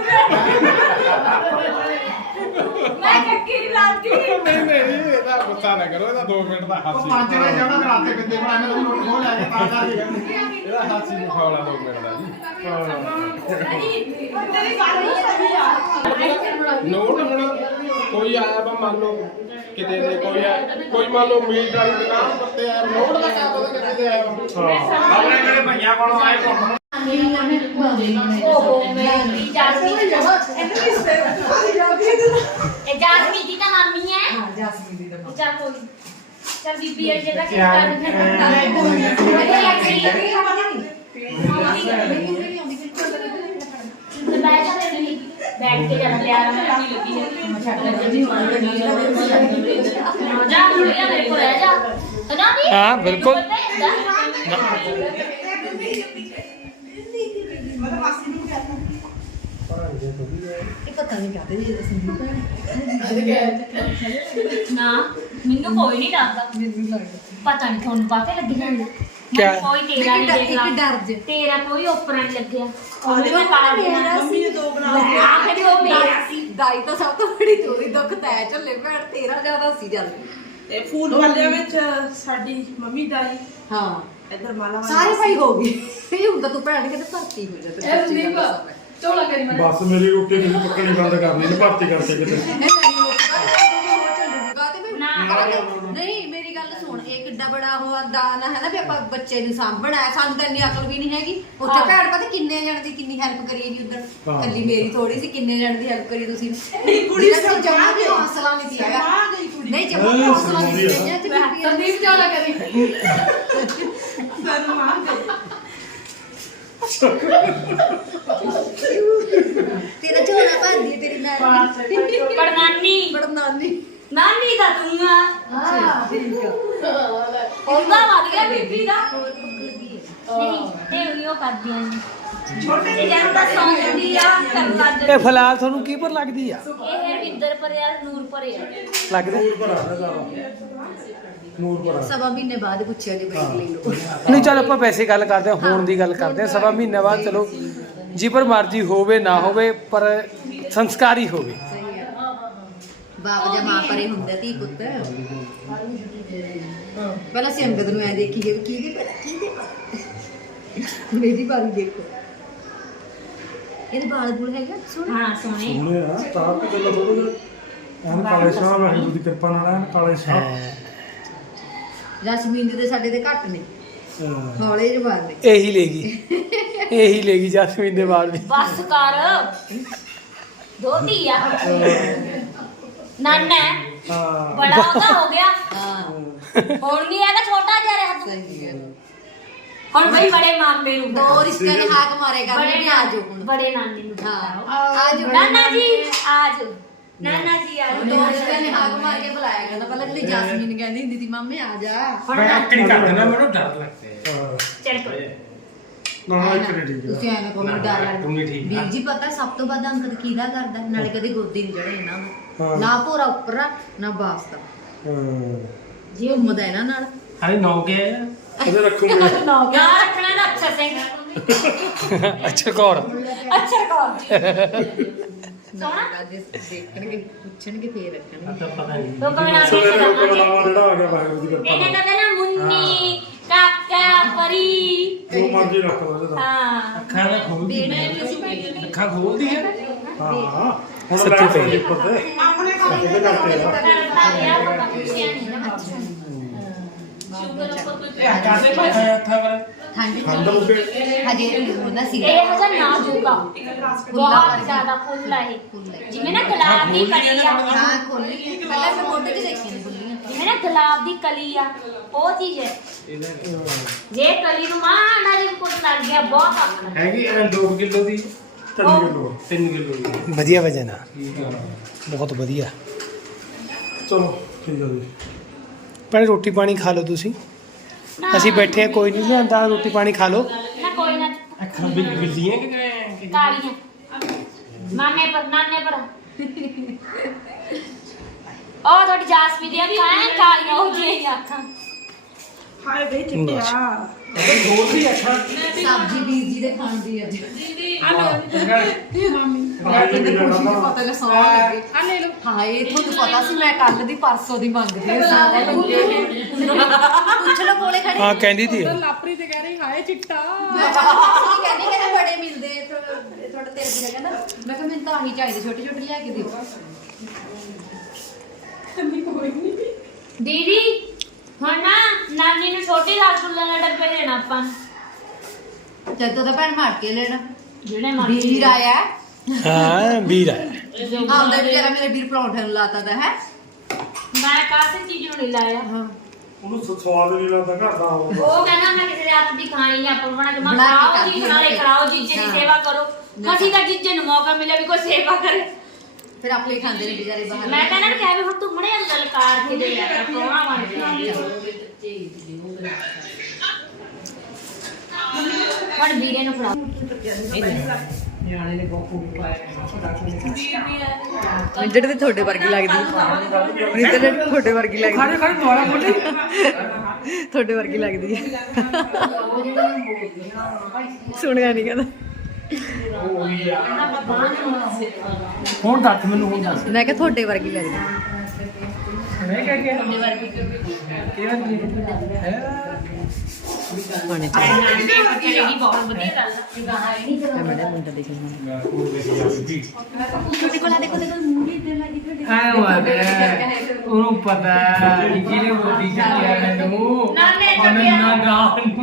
S6: ਮੈਂ ਕੱਕੀ ਨਹੀਂ ਲਾਤੀ
S2: ਨਹੀਂ ਨਹੀਂ ਇਹਦਾ ਗੁੱਸਾ ਨਾ ਕਰੋ, ਇਹਦਾ ਦੋ ਮਿੰਟ ਦਾ ਹਾਸੀ
S8: ਪੰਜ ਨੇ ਜਮਾ ਕਰਾਤੇ ਕਿੰਦੇ ਪਰ ਐਵੇਂ ਨੋਟ ਖੋਲ ਲੈ ਕੇ ਤਾਂ ਜਾ
S2: ਇਹਦਾ ਹਾਸੀ ਮੁਖਾਵਲਾ ਦੋ ਮਿੰਟ ਦਾ ਜੀ
S6: ਤੇਰੀ ਗੱਲ ਨਹੀਂ ਸਹੀ ਆ
S2: ਨੋਟ ਹੁਣ ਕੋਈ ਆਇਆ ਵਾ ਮੰਨ ਲਓ ਕਿਤੇ ਦੇ ਕੋਈ ਆ ਕੋਈ ਮੰਨ ਲਓ ਮੀਟ ਵਾਲੀ ਦੁਕਾਨ ਉੱਤੇ ਆਇਆ ਨੋਟ ਦਾ ਕਿਆ ਪਤਾ ਕਿੱਥੇ ਤੇ ਆਇਆ ਵਾ।
S8: ਆਪਣੇ ਕਿਹੜੇ ਭਈਆ ਕੋਲੋਂ ਆਏ ਕੋਲ
S5: ਓਹੋ ਮੇਰੀ ਜਾਸਮੀਨ ਇਹ ਜਾਸਮੀਨ ਦੀ ਤਾਂ ਮਾਮੀ ਹੈ ਹਾਂ ਜਾਸਮੀਨ ਦੀ ਤਾਂ ਮਾਮੀ ਚੱਲ ਕੋਈ ਨੀ। ਚੱਲ ਬੀਬੀ ਇਹ ਜਗ੍ਹਾ ਚੇਂਜ ਕਰ ਦਿੰਦੇ ਬੈਠ ਜਾ ਨਹੀਂ ਬੈਠ ਕੇ ਜਾਣਾ ਪਿਆਰ ਨਾਲ ਲੱਗੀ ਲੱਗੀ ਹੈ ਛੱਡ ਲੱਗੀ ਜਾ ਮੁੜਿਆ ਮੇਰੇ ਕੋਲ ਰਹਿ ਜਾ ਨਾ ਵੀ
S1: ਹਾਂ, ਬਿਲਕੁਲ।
S3: ਇਹ ਪਤਾ ਨਹੀਂ ਕਾਹਦੇ ਜੀ ਸੰਦੀਪ
S5: ਨਾ ਮੈਨੂੰ ਕੋਈ ਨਹੀਂ ਲੱਗਦਾ ਪਤਾ ਨਹੀਂ ਤੁਹਾਨੂੰ ਕਾਹਤੇ ਲੱਗੀ ਜਾਂਦੇ
S1: ਕਿਆ?
S5: ਮੈਨੂੰ ਕੋਈ ਤੇਰਾ ਨਹੀਂ ਦੇਖ ਲਾ
S3: ਇੱਕ ਡਰ ਜੇ
S5: ਤੇਰਾ ਕੋਈ ਓਪਰਾ ਨਹੀਂ ਲੱਗਿਆ ਉਹਨੇ ਮੈਂ ਕਾਲਾ ਦੇਣਾ ਮੰਮੀ ਨੇ ਦੋ ਬਣਾ ਲਿਆ ਆਖਰੀ ਉਹ ਮੇਰਾ ਸੀ
S3: ਦਾਈ ਤਾਂ ਸਭ ਤੋਂ ਬੜੀ ਚੋਰੀ ਦੁੱਖ ਤੈ ਝੱਲੇ ਭੈਣ ਤੇਰਾ ਜ਼ਿਆਦਾ ਸੀ ਜਲ
S9: ਤੇ ਫੂਲ ਵਾਲਿਆਂ ਵਿੱਚ ਸਾਡੀ ਮੰਮੀ ਦਾਈ
S3: ਹਾਂ
S9: ਇੱਧਰ ਮਾਲਾ
S3: ਸਾਰੇ ਭਾਈ ਹੋ ਗਏ ਇਹ ਹੁੰਦਾ ਤੂੰ ਭੈਣ ਕਿਤੇ ਭਰਤੀ ਹੋ ਜਾ ਤੇ
S7: ਇਹ ਸੰਦੀਪ ਚੋਲਾ ਕਰੀ ਮੈਂ
S4: ਬਸ ਮੇਰੀ ਰੋਟੀ ਕਿਹਨੂੰ ਪੱਕਣੀ ਬੰਦ ਕਰਨੀ ਨੇ ਭਰਤੀ ਕਰਕੇ ਕਿਤੇ
S3: ਨਹੀਂ ਮੇਰੀ ਗੱਲ ਸੁਣ ਇਹ ਕਿੱਡਾ ਬੜਾ ਉਹ ਦਾਨ ਹੈ ਨਾ ਵੀ ਆਪਾਂ ਬੱਚੇ ਨੂੰ ਸਾਂਭਣਾ ਹੈ ਸਾਨੂੰ ਤਾਂ ਇੰਨੀ ਅਕਲ ਵੀ ਨਹੀਂ ਹੈਗੀ ਉੱਥੇ ਭੈਣ ਪਤਾ ਕਿੰਨੇ ਜਣ ਦੀ ਕਿੰਨੀ ਹੈਲਪ ਕਰੀ ਜੀ ਉਧਰ ਕੱਲੀ ਮੇਰੀ ਥੋੜੀ ਸੀ ਕਿੰਨੇ ਜਣ ਦੀ ਹੈਲਪ ਕਰੀ ਤੁਸੀਂ ਕੁੜੀ ਜਮਾ ਵੀ ਹੌਸਲਾ ਨਹੀਂ ਸੀ ਹੈਗਾ ਨਹੀਂ ਜਮਾ ਵੀ ਹੌਸਲਾ ਨਹੀਂ ਸੀ
S7: ਸੰਦੀਪ ਚੋਲਾ ਕਰੀ
S3: ਤੇਰਾ ਝੋਲਾ ਭਰਦੀ ਤੇਰੀ ਨਾਨੀ
S5: ਪਰ ਨਾਨੀ
S3: ਬੜਾ ਨਾਨੀ
S5: ਨਾਨੀ ਦਾ ਤੂੰ ਆ
S3: ਹਾਂ ਠੀਕ ਆ
S5: ਉਹਦਾ ਵੱਧ ਗਿਆ ਬੀਬੀ ਦਾ ਨਹੀਂ ਇਹ ਵੀ ਉਹ ਕਰਦੀਆਂ ਨੇ ਛੋਟੇ ਜਿਹੇ ਦਾ ਸੌਂ ਜਾਂਦੀ ਆ ਕਰ ਲੱਗ
S1: ਇਹ ਫਿਲਹਾਲ ਤੁਹਾਨੂੰ ਕੀ ਪਰ ਲੱਗਦੀ ਆ?
S5: ਇਹ ਰਵਿੰਦਰ ਪਰਿਆ ਨੂਰ ਪਰਿਆ
S1: ਲੱਗਦਾ
S4: ਨੂਰ ਪਰ
S3: ਸਵਾ ਮਹੀਨੇ ਬਾਅਦ ਪੁੱਛਿਆ ਜੀ ਬੈਗ ਲੈ ਲਓ
S1: ਨਹੀਂ ਚੱਲ ਆਪਾਂ ਵੈਸੇ ਗੱਲ ਕਰਦੇ ਹਾਂ, ਹੋਣ ਦੀ ਗੱਲ ਕਰਦੇ ਹਾਂ। ਸਵਾ ਮਹੀਨੇ ਬਾਅਦ ਚਲੋ ਜੀ ਪਰ ਮਰਜ਼ੀ ਹੋਵੇ ਨਾ ਹੋਵੇ ਪਰ ਸੰਸਕਾਰੀ ਹੋਵੇ।
S3: ਬਾਪ ਜਾਂ ਮਾਂ ਪਰੇ ਹੁੰਦਾ ਧੀ ਪੁੱਤ ਪਹਿਲਾਂ ਸੰਗਤ ਨੂੰ ਐ ਦੇਖੀ ਜੇ ਕੀ ਦੇ ਪਰ ਕੀ ਦੇ ਪਰ ਮੇਰੀ ਬਾਰੀ ਦੇਖੋ ਇਹਦੇ ਬਾਲ ਬੁਲ ਹੈਗਾ ਸੁਣ
S5: ਹਾਂ ਸੋਹਣੇ
S4: ਉਹਨੇ ਆ ਤਾਂ ਕਿ ਗੱਲ ਥੋੜੀ ਐਨ ਕਾਲੇ ਸ਼ਾਹ ਵਾਹਿਗੁਰੂ ਦੀ ਕਿਰਪਾ ਨਾਲ ਐਨ ਕਾਲੇ ਸ਼ਾਹ
S3: ਜਸਮੀਨ ਦੇ ਸਾਡੇ ਤੇ ਘੱਟ ਨੇ ਹੌਲੇ ਜਵਾਨ ਨੇ
S1: ਇਹੀ ਲੈਗੀ ਇਹੀ ਲੈਗੀ ਜਸਮੀਨ ਦੇ ਬਾਲ ਵੀ।
S5: ਬਸ ਕਰ ਦੋਤੀ ਆ ਨਾਨਾ
S4: ਹਾਂ
S5: ਬੜਾ ਉਹਦਾ ਹੋ ਗਿਆ
S3: ਹਾਂ
S5: ਹੁਣ ਨਹੀਂ ਹੈਗਾ ਛੋਟਾ ਜਿਹਾ ਰਿਹਾ ਤੂੰ
S3: ਸਹੀ ਹੈ
S5: ਹੁਣ ਬਈ ਬੜੇ ਮਾਮੇ ਨੂੰ
S3: ਦੋ ਰਿਸ਼ਤਿਆਂ ਨੇ ਹਾਕ ਮਾਰੇ ਕਰ
S5: ਬੜੇ
S3: ਵੀ ਆ ਜਾਓ ਹੁਣ
S5: ਬੜੇ ਨਾਨੇ ਨੂੰ
S3: ਹਾਂ ਆ ਜਾਓ
S5: ਨਾਨਾ ਜੀ ਆ ਜਾਓ ਨਾਨਾ ਜੀ ਆ
S3: ਦੋ
S5: ਜਾਓ
S3: ਰਿਸ਼ਤਿਆਂ ਨੇ ਹਾਕ ਮਾਰ ਕੇ ਬੁਲਾਇਆ ਕਰਦਾ ਪਹਿਲਾਂ ਜਿਹੜੀ ਜਸਮੀਨ ਕਹਿੰਦੀ ਹੁੰਦੀ ਸੀ ਮਾਮੇ ਆ ਜਾ
S5: ਹੁਣ
S2: ਮੈਂ ਅੱਕੜੀ ਕਰ ਦਿੰਦਾ ਮੈਨੂੰ ਡਰ ਲੱਗਦਾ ਹੈ
S5: ਚੱਲ ਕੋਈ
S4: ਨਾ ਨਾ ਇੱਕ ਨੇ ਠੀਕ
S3: ਤੁਸੀਂ ਐਵੇਂ ਕੋਲ ਡਰ ਲੱਗਦਾ
S2: ਤੂੰ ਵੀ ਠੀਕ
S3: ਵੀਰ ਜੀ ਪਤਾ ਸਭ ਤੋਂ ਵੱਧ ਅੰਕਤ ਕਿਹਦਾ ਕਰਦਾ ਨਾਲੇ ਕਦੇ ਗੋਦੀ ਨਹੀਂ ਚੜੇ ਇਹਨਾਂ ਨੂੰ
S4: ਹਾਂ।
S3: ਨਾ ਭੋਰਾ ਉੱਪਰ ਆ, ਨਾ ਬਾਸਤਾ
S4: ਹਾਂ
S3: ਜੀ ਘੁੰਮਦਾ ਇਹਨਾਂ ਨਾਲ
S1: ਹਾਲੇ ਨੌ ਕੇ ਆਇਆ
S4: ਉਹਦੇ ਰੱਖੂਗੇ
S3: ਨਾ
S5: ਨਾ ਰੱਖਣਾ ਨਾ ਅੱਛਾ ਸਿੰਘ
S1: ਅੱਛਾ ਕੌਰ
S5: ਅੱਛਾ ਕੌਰ ਸੋਹਣਾ
S3: ਦੇਖਣਗੇ ਪੁੱਛਣਗੇ ਫੇਰ ਰੱਖਣਗੇ
S1: ਤਾਂ ਪਤਾ ਨਹੀਂ
S5: ਲੋਕਾਂ ਨੇ ਨਾਮ
S4: ਸਵੇਰੇ
S5: ਕਿਹੜਾ
S4: ਲੋਕਾਂ ਦਾ ਨਾਮ ਜਿਹੜਾ ਆ ਗਿਆ ਵਾਹਿਗੁਰੂ ਦੀ ਕਿਰਪਾ
S5: ਇਹਨੇ
S4: ਨਾਲ
S5: ਕਹਿੰਦੇ ਨਾ ਮੁੰਨੀ ਕਾਕਾ ਪਰੀ
S4: ਜੋ ਮਰਜ਼ੀ ਰੱਖ ਲਓ ਇਹਦਾ
S5: ਹਾਂ
S1: ਅੱਖਾਂ ਤਾਂ ਖੋਲਦੀ ਅੱਖਾਂ ਖੋਲਦੀ ਹੈ
S4: ਹਾਂ ਹਾਂ ਹੁਣ
S1: ਸੱਚੀ
S4: ਲੈ
S1: ਪਈ।
S4: ਸਕਦੇ ਉੱਪਰ ਤੇ ਇਹਦੇ ਕਰਕੇ ਆ
S5: ਕਰਤਾ ਗਿਆ ਪਤਾ ਪੁੱਛਿਆ ਨਹੀਂ ਨਾ ਸ਼ੂਗਰ ਉੱਪਰ ਕੋਈ
S1: ਕਾਸੇ ਪਾਇਆ ਅੱਖਾਂ ਪਰ
S3: ਹਾਂਜੀ
S4: ਖੰਡ ਮੁੱਕੇ
S3: ਹਜੇ ਉਹਨਾਂ ਸੀ
S5: ਇਹ ਹਜਾ ਨਾਜ਼ੁਕਾ ਬਹੁਤ ਜ਼ਿਆਦਾ ਫੁੱਲ ਆ ਇਹ ਜਿਵੇਂ ਨਾ ਗੁਲਾਬ ਦੀ ਕਲੀ ਆ
S3: ਹਾਂ ਖੋਲੀ ਪਹਿਲਾਂ ਮੈਂ ਫੋਟੋ 'ਚ ਦੇਖੀ ਨੇ ਖੁੱਲੀਆਂ
S5: ਜਿਵੇਂ ਨਾ ਗੁਲਾਬ ਦੀ ਕਲੀ ਆ ਉਹ ਚੀਜ਼ ਹੈ ਜੇ ਕਲੀ ਨੂੰ ਮਾਣਾ ਜਿਹਾ ਕੁੱਟ ਲੱਗ ਗਿਆ ਬਹੁਤ ਔਖਾ
S1: ਹੈਗੀ ਦੋ ਕਿਲੋ ਦੀ
S4: ਤਿੰਨ ਕਿਲੋ
S1: ਤਿੰਨ ਕਿਲੋ ਦੀ ਵਧੀਆ ਵਜਨ ਆ ਬਹੁਤ ਵਧੀਆ
S4: ਚਲੋ ਠੀਕ ਆ ਜੀ
S1: ਪਰ ਰੋਟੀ ਪਾਣੀ ਖਾ ਲਓ ਤੁਸੀਂ
S5: ਨਾ,
S1: ਅਸੀਂ ਬੈਠੇ ਆ ਕੋਈ ਨਹੀਂ ਲਿਆਂਦਾ ਰੋਟੀ ਪਾਣੀ ਖਾ ਲਓ
S5: ਨਾ ਕੋਈ ਨਾ
S1: ਅੱਖਾਂ ਬਿੱਲੀਆਂ ਕਿ
S5: ਕਾਲੀਆਂ ਨਾਨੇ ਪਰ ਨਾਨੇ ਪਰ ਉਹ ਤੁਹਾਡੀ ਜਾਸਮੀ ਦੀਆਂ ਅੱਖਾਂ ਐਂ ਕਾਲੀਆਂ ਹੋ ਗਈਆਂ ਅੱਖਾਂ
S9: ਹਾਏ ਵੇ ਚਿੱਟਿਆ
S1: ਗੋਲਦੀ ਅੱਖਾਂ
S3: ਸਬਜ਼ੀ ਵੀਰ ਜੀ ਦੇ ਖਾਣ ਦੀ ਅੱਜ
S4: ਭਾਜੀ ਵੀ ਲੈਣਾ ਨਾ
S3: ਪਤਾ ਲੱਗ ਸੌਣ ਲੱਗੇ
S9: ਆ ਲੈ ਲਓ
S3: ਹਾਏ ਤੁਹਾਨੂੰ ਪਤਾ ਸੀ ਮੈਂ ਕੱਲ ਦੀ ਪਰਸੋਂ ਦੀ ਮੰਗਦੀ ਹਾਂ ਪੁੱਛ ਲਓ ਕੋਲੇ ਖੜੇ
S1: ਹਾਂ ਕਹਿੰਦੀ ਤੀ
S9: ਲਾਪਰੀ ਤੇ ਕਹਿ ਰਹੀ ਹਾਏ ਚਿੱਟਾ
S3: ਸੀ ਕਹਿੰਦੇ ਕਹਿੰਦੇ ਬੜੇ ਮਿਲਦੇ ਥੋੜਾ ਥੋੜਾ ਤੇਰੇ ਦੀ ਕਹਿੰਦਾ ਮੈਂ ਕਿਹਾ ਮੈਨੂੰ ਤਾਂ ਆਹੀ ਚਾਹੀਦੇ ਛੋਟੇ ਛੋਟੇ ਲਿਆ ਕੇ ਦਿਓ
S5: ਦੀਦੀ ਹੁਣ ਨਾ ਨਾਨੀ ਨੂੰ ਛੋਟੀ ਰਸਗੁੱਲਾ ਦਾ ਡੱਬੇ ਦੇਣਾ ਆਪਾਂ ਨੂੰ।
S3: ਜਦੋਂ ਤਾਂ ਭੈਣ ਮਾਰ ਕੇ ਲੈਣਾ
S5: ਜਿਹੜੇ ਮਰਜ਼ੀ
S3: ਵੀਰ ਆਇਆ
S1: ਹਾਂ ਵੀਰ ਆਇਆ
S3: ਆਉਂਦਾ ਵਿਚਾਰਾ ਮੇਰੇ ਵੀਰ ਪਰੌਂਠੇ ਨੂੰ ਲਾਤਾ ਦਾ ਹੈ
S5: ਮੈਂ ਕਾਸੇ ਚੀਜ਼ ਨੂੰ ਨਹੀਂ ਲਾਇਆ
S4: ਉਹਨੂੰ ਸ- ਸਵਾਦ ਨਹੀਂ ਲੱਗਦਾ ਘਰ ਦਾ ਉਹ
S5: ਉਹ ਕਹਿੰਦਾ ਮੈਂ ਕਿਸੇ ਦੇ ਹੱਥ ਦੀ ਖਾਣੀ ਆ ਆਪਾਂ ਬਣਾ ਕੇ ਮੈਂ
S3: ਬਣਾ ਕੇ
S5: ਖਾਓ ਜੀ
S3: ਖਾਂਦੀ
S5: ਨਾਲੇ
S3: ਹੈ।
S5: ਖਾਓ ਜੀਜੇ ਦੀ
S3: ਹਾਂ।
S5: ਸੇਵਾ ਕਰੋ ਅਸੀਂ ਤਾਂ ਜੀਜੇ ਨੂੰ ਮੌਕਾ ਮਿਲਿਆ ਵੀ ਕੋਈ ਸੇਵਾ ਕਰੇ
S3: ਫਿਰ ਆਪੇ ਹੀ ਖਾਂਦੇ ਨੇ ਵਿਚਾਰੇ ਬਾਹਰ
S5: ਮੈਂ ਕਹਿੰਦਾ ਕਿਹਾ ਵੀ ਹੁਣ ਤੂੰ ਮੜੇ ਲਲਕਾਰ ਕੇ ਦੇ ਆ ਸੋਹਣਾ ਬਣ ਗਿਆ ਹੁਣ ਵੀਰੇ ਨੂੰ ਫੜਾ
S3: ਜਿਹੜੇ ਤੇ ਤੁਹਾਡੇ ਵਰਗੀ ਲੱਗਦੀ ਨਿੱਤਰ ਨੇ ਤੁਹਾਡੇ ਵਰਗੀ ਲੱਗਦੀ ਖਾਣੇ ਖਾਣੇ ਦੁਆਰਾ ਬੋਲੇ ਤੁਹਾਡੇ ਵਰਗੀ ਲੱਗਦੀ ਹੈ ਸੁਣਿਆ ਨਹੀਂ ਕਹਿੰਦਾ
S1: ਹੁਣ ਦੱਸ ਮੈਨੂੰ ਹੁਣ ਦੱਸ
S3: ਮੈਂ ਕਿਹਾ ਤੁਹਾਡੇ ਵਰਗੀ ਲੱਗਦੀ
S1: ਮੈਂ ਕਹਿ ਗਿਆ ਤੁਹਾਡੇ ਵਰਗੀ ਕਿਹੜਾ ਹੈ
S3: ਹੋਣੇ
S5: ਚਲੇਗੀ ਬਹੁਤ ਵਧੀਆ ਗੱਲ
S3: ਮੈਂ ਮੜਾ ਮੁੰਡਾ ਦੇਖਣਾ ਤੁਹਾਡੇ ਕੋਲ ਆ ਦੇਖੋ ਦੇਖੋ ਮੂੰਹ ਦੇ ਲੱਗੀ ਤੁਹਾਡੇ
S1: ਆ ਉਹਨੂੰ ਪਤਾ ਕਿ ਜਿਹਨੇ ਮੋਦੀ ਚੱਕਿਆ ਮੈਨੂੰ
S5: ਨਾਨੇ
S1: ਉਹਨੇ
S5: ਚੱਕਿਆ।
S1: ਨਾ ਨਾ